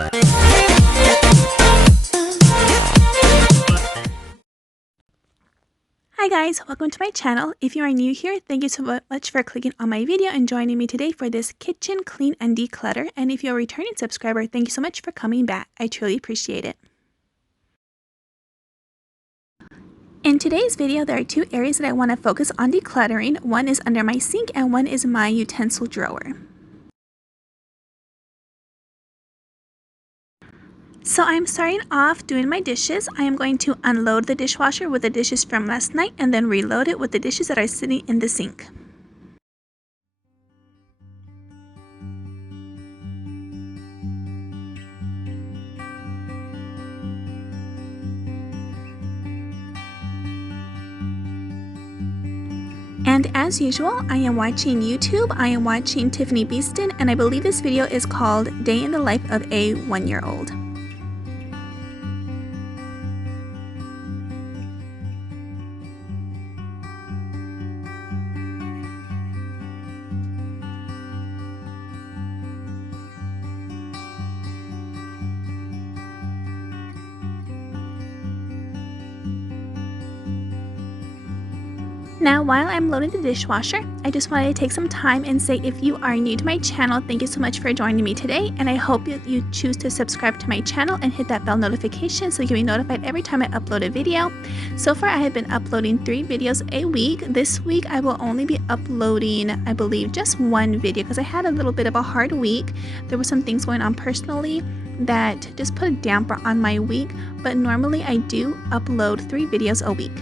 Hi guys, welcome to my channel. If you are new here, thank you so much for clicking on my video and joining me today for this kitchen clean and declutter. And if you're a returning subscriber, thank you so much for coming back. I truly appreciate it. In today's video, there are two areas that I want to focus on decluttering. One is under my sink and one is my utensil drawer. So I'm starting off doing my dishes. I am going to unload the dishwasher with the dishes from last night and then reload it with the dishes that are sitting in the sink. And as usual, I am watching YouTube. I am watching Tiffany Beeston, and I believe this video is called Day in the Life of a 1-Year-Old. Now, while I'm loading the dishwasher, I just wanted to take some time and say if you are new to my channel, thank you so much for joining me today, and I hope you choose to subscribe to my channel and hit that bell notification so you'll be notified every time I upload a video. So far, I have been uploading 3 videos a week. This week, I will only be uploading, I believe, just 1 video because I had a little bit of a hard week. There were some things going on personally that just put a damper on my week, but normally I do upload 3 videos a week.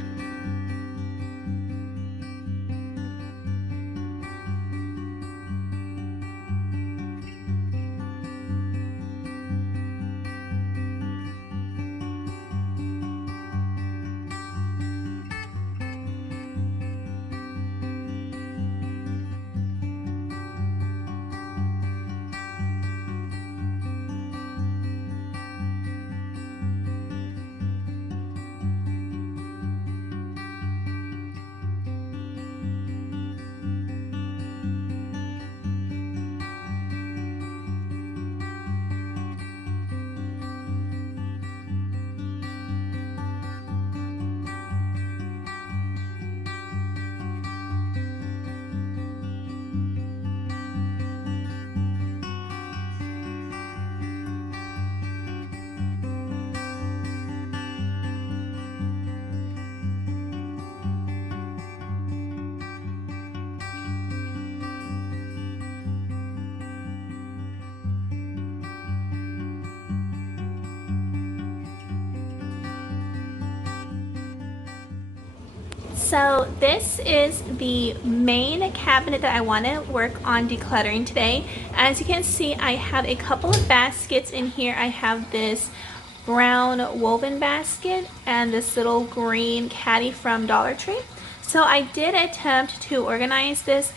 So this is the main cabinet that I want to work on decluttering today. As you can see, I have a couple of baskets in here. I have this brown woven basket and this little green caddy from Dollar Tree. So I did attempt to organize this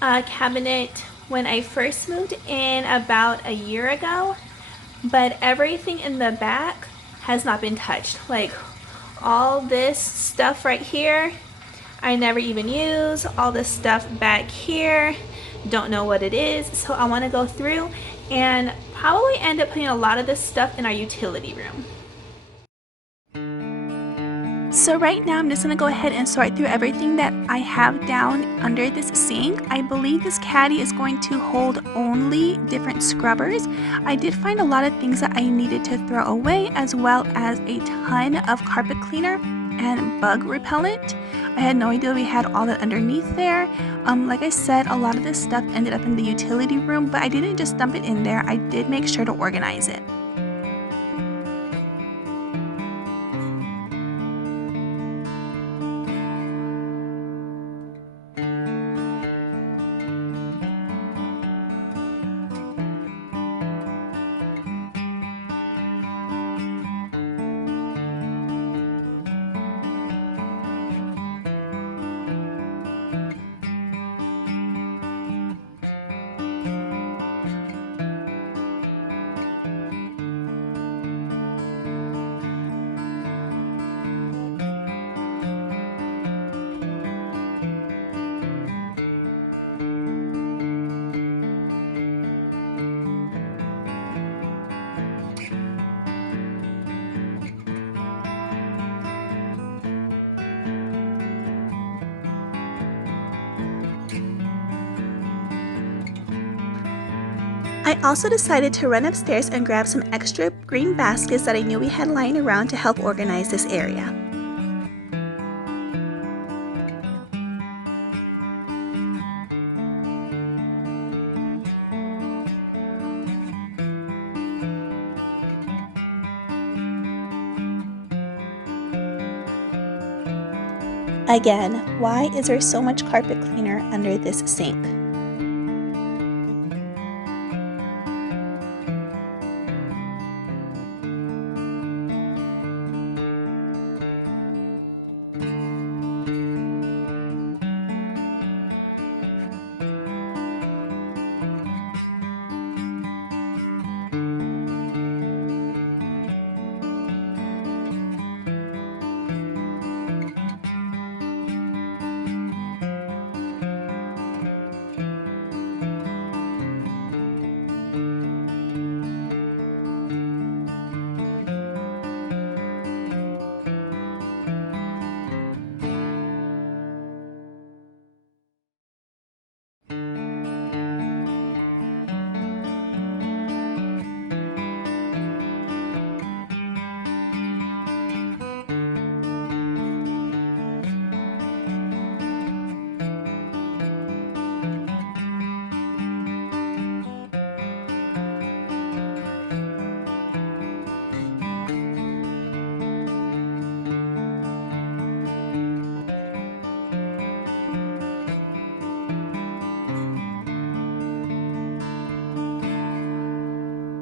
cabinet when I first moved in about a year ago, but everything in the back has not been touched. Like all this stuff right here, I never even use. All this stuff back here, don't know what it is. So I want to go through and probably end up putting a lot of this stuff in our utility room. So right now I'm just going to go ahead and sort through everything that I have down under this sink. I believe this caddy is going to hold only different scrubbers. I did find a lot of things that I needed to throw away, as well as a ton of carpet cleaner and bug repellent. I had no idea we had all that underneath there. Like I said, a lot of this stuff ended up in the utility room, but I didn't just dump it in there. I did make sure to organize it. I also decided to run upstairs and grab some extra green baskets that I knew we had lying around to help organize this area. Again, why is there so much carpet cleaner under this sink?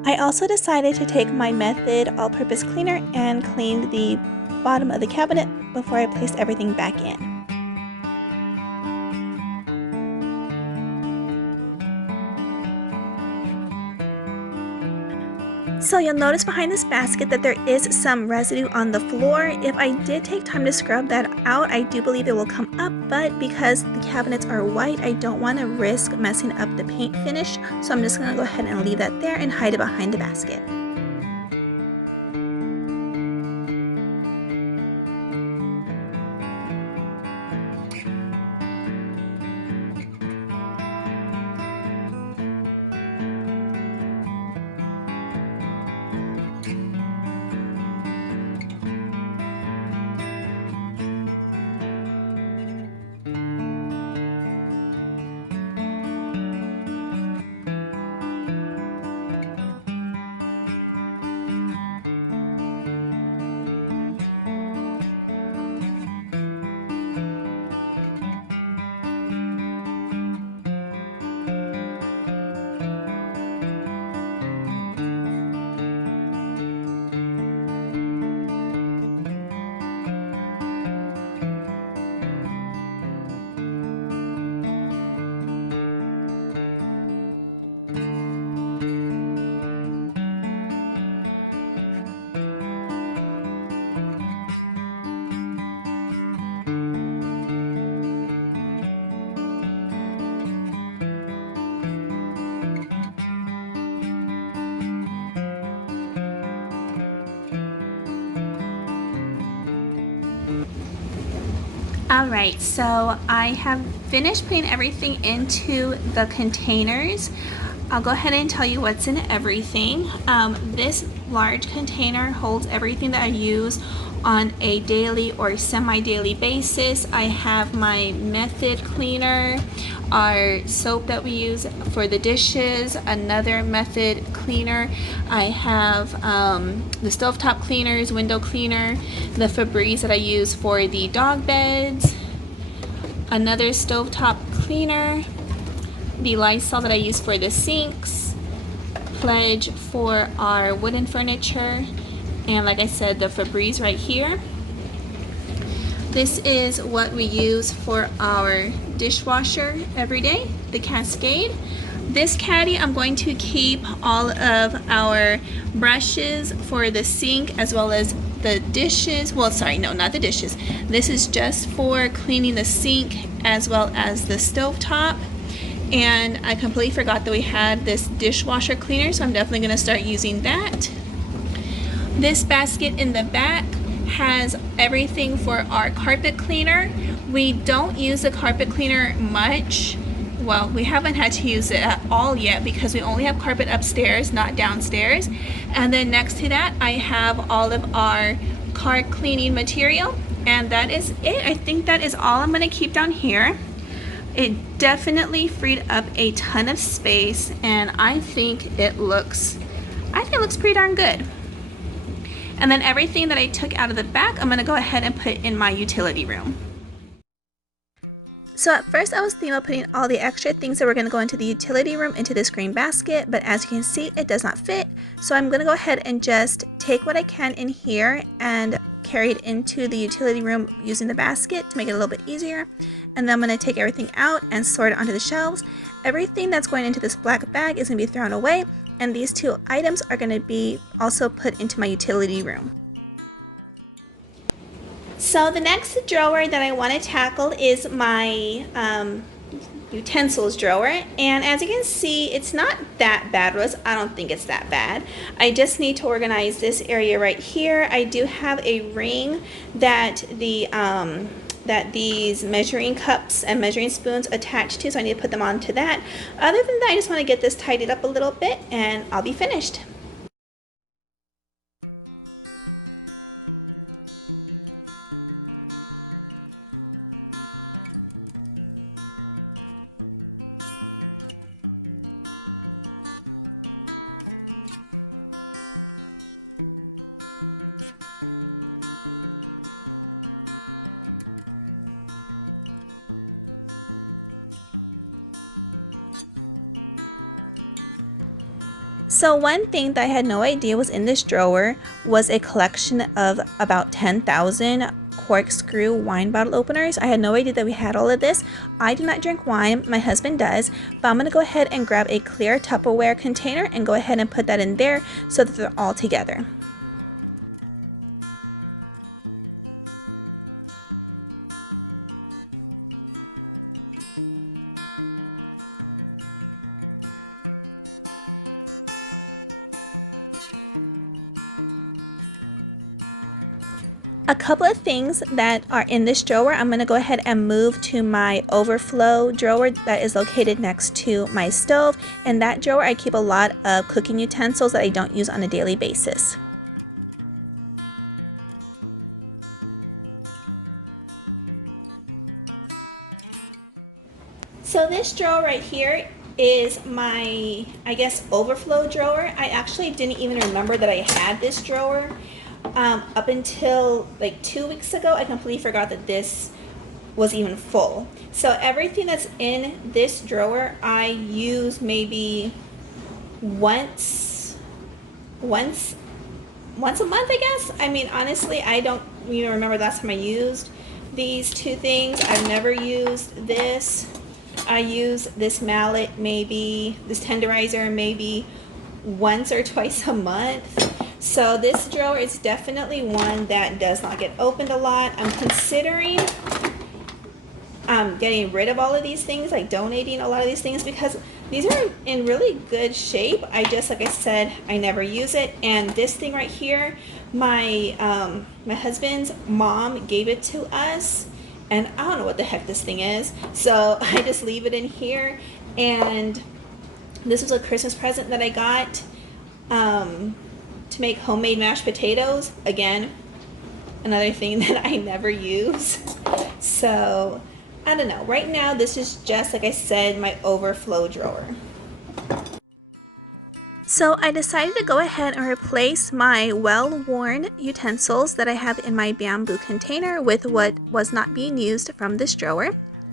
I also decided to take my Method all-purpose cleaner and clean the bottom of the cabinet before I placed everything back in. So you'll notice behind this basket that there is some residue on the floor. If I did take time to scrub that out, I do believe it will come up, but because the cabinets are white, I don't want to risk messing up the paint finish, so I'm just going to go ahead and leave that there and hide it behind the basket. Alright, so I have finished putting everything into the containers. I'll go ahead and tell you what's in everything. This large container holds everything that I use on a daily or semi-daily basis. I have my Method cleaner, our soap that we use for the dishes, another Method cleaner. I have the stovetop cleaners, window cleaner, the Febreze that I use for the dog beds, another stovetop cleaner, the Lysol that I use for the sinks, Pledge for our wooden furniture, and like I said, the Febreze right here. This is what we use for our dishwasher every day, the Cascade. This caddy, I'm going to keep all of our brushes for the sink as well as the dishes. Well, sorry, no, not the dishes. This is just for cleaning the sink as well as the stovetop. And I completely forgot that we had this dishwasher cleaner, so I'm definitely going to start using that. This basket in the back has everything for our carpet cleaner. We don't use the carpet cleaner much. well, we haven't had to use it at all yet because we only have carpet upstairs, not downstairs. And then next to that, I have all of our car cleaning material, and that is it. I think that is all I'm gonna keep down here. It definitely freed up a ton of space, and I think it looks pretty darn good. And then everything that I took out of the back, I'm gonna go ahead and put in my utility room. So at first I was thinking about putting all the extra things that were going to go into the utility room into this green basket, but as you can see, it does not fit. So I'm going to go ahead and just take what I can in here and carry it into the utility room using the basket to make it a little bit easier. And then I'm going to take everything out and sort it onto the shelves. Everything that's going into this black bag is going to be thrown away, and these two items are going to be also put into my utility room. So the next drawer that I want to tackle is my utensils drawer, and as you can see, it's not that bad, Rose. I don't think it's that bad. I just need to organize this area right here. I do have a ring that these measuring cups and measuring spoons attach to, so I need to put them onto that. Other than that, I just want to get this tidied up a little bit and I'll be finished. So one thing that I had no idea was in this drawer was a collection of about 10,000 corkscrew wine bottle openers. I had no idea that we had all of this. I do not drink wine, my husband does, but I'm going to go ahead and grab a clear Tupperware container and go ahead and put that in there so that they're all together. A couple of things that are in this drawer, I'm going to go ahead and move to my overflow drawer that is located next to my stove. In that drawer, I keep a lot of cooking utensils that I don't use on a daily basis. So this drawer right here is my, I guess, overflow drawer. I actually didn't even remember that I had this drawer. Up until like 2 weeks ago, I completely forgot that this was even full. So everything that's in this drawer, I use maybe once a month, I guess. I mean, honestly, I don't even remember the last time I used these two things. I've never used this. I use this mallet, maybe this tenderizer, maybe once or twice a month. So this drawer is definitely one that does not get opened a lot. I'm considering getting rid of all of these things, like donating a lot of these things, because these are in really good shape. I just, like I said, I never use it. And this thing right here, my husband's mom gave it to us, and I don't know what the heck this thing is. So I just leave it in here. And this was a Christmas present that I got to make homemade mashed potatoes. Again, another thing that I never use. So I don't know. Right now, this is just, like I said, my overflow drawer. So I decided to go ahead and replace my well-worn utensils that I have in my bamboo container with what was not being used from this drawer.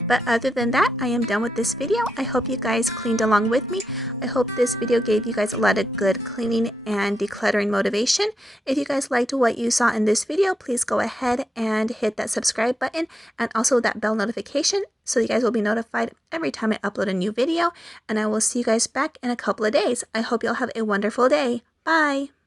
But other than that, I am done with this video. I hope you guys cleaned along with me. I hope this video gave you guys a lot of good cleaning and decluttering motivation. If you guys liked what you saw in this video, please go ahead and hit that subscribe button and also that bell notification so you guys will be notified every time I upload a new video. And I will see you guys back in a couple of days. I hope you'll have a wonderful day. Bye!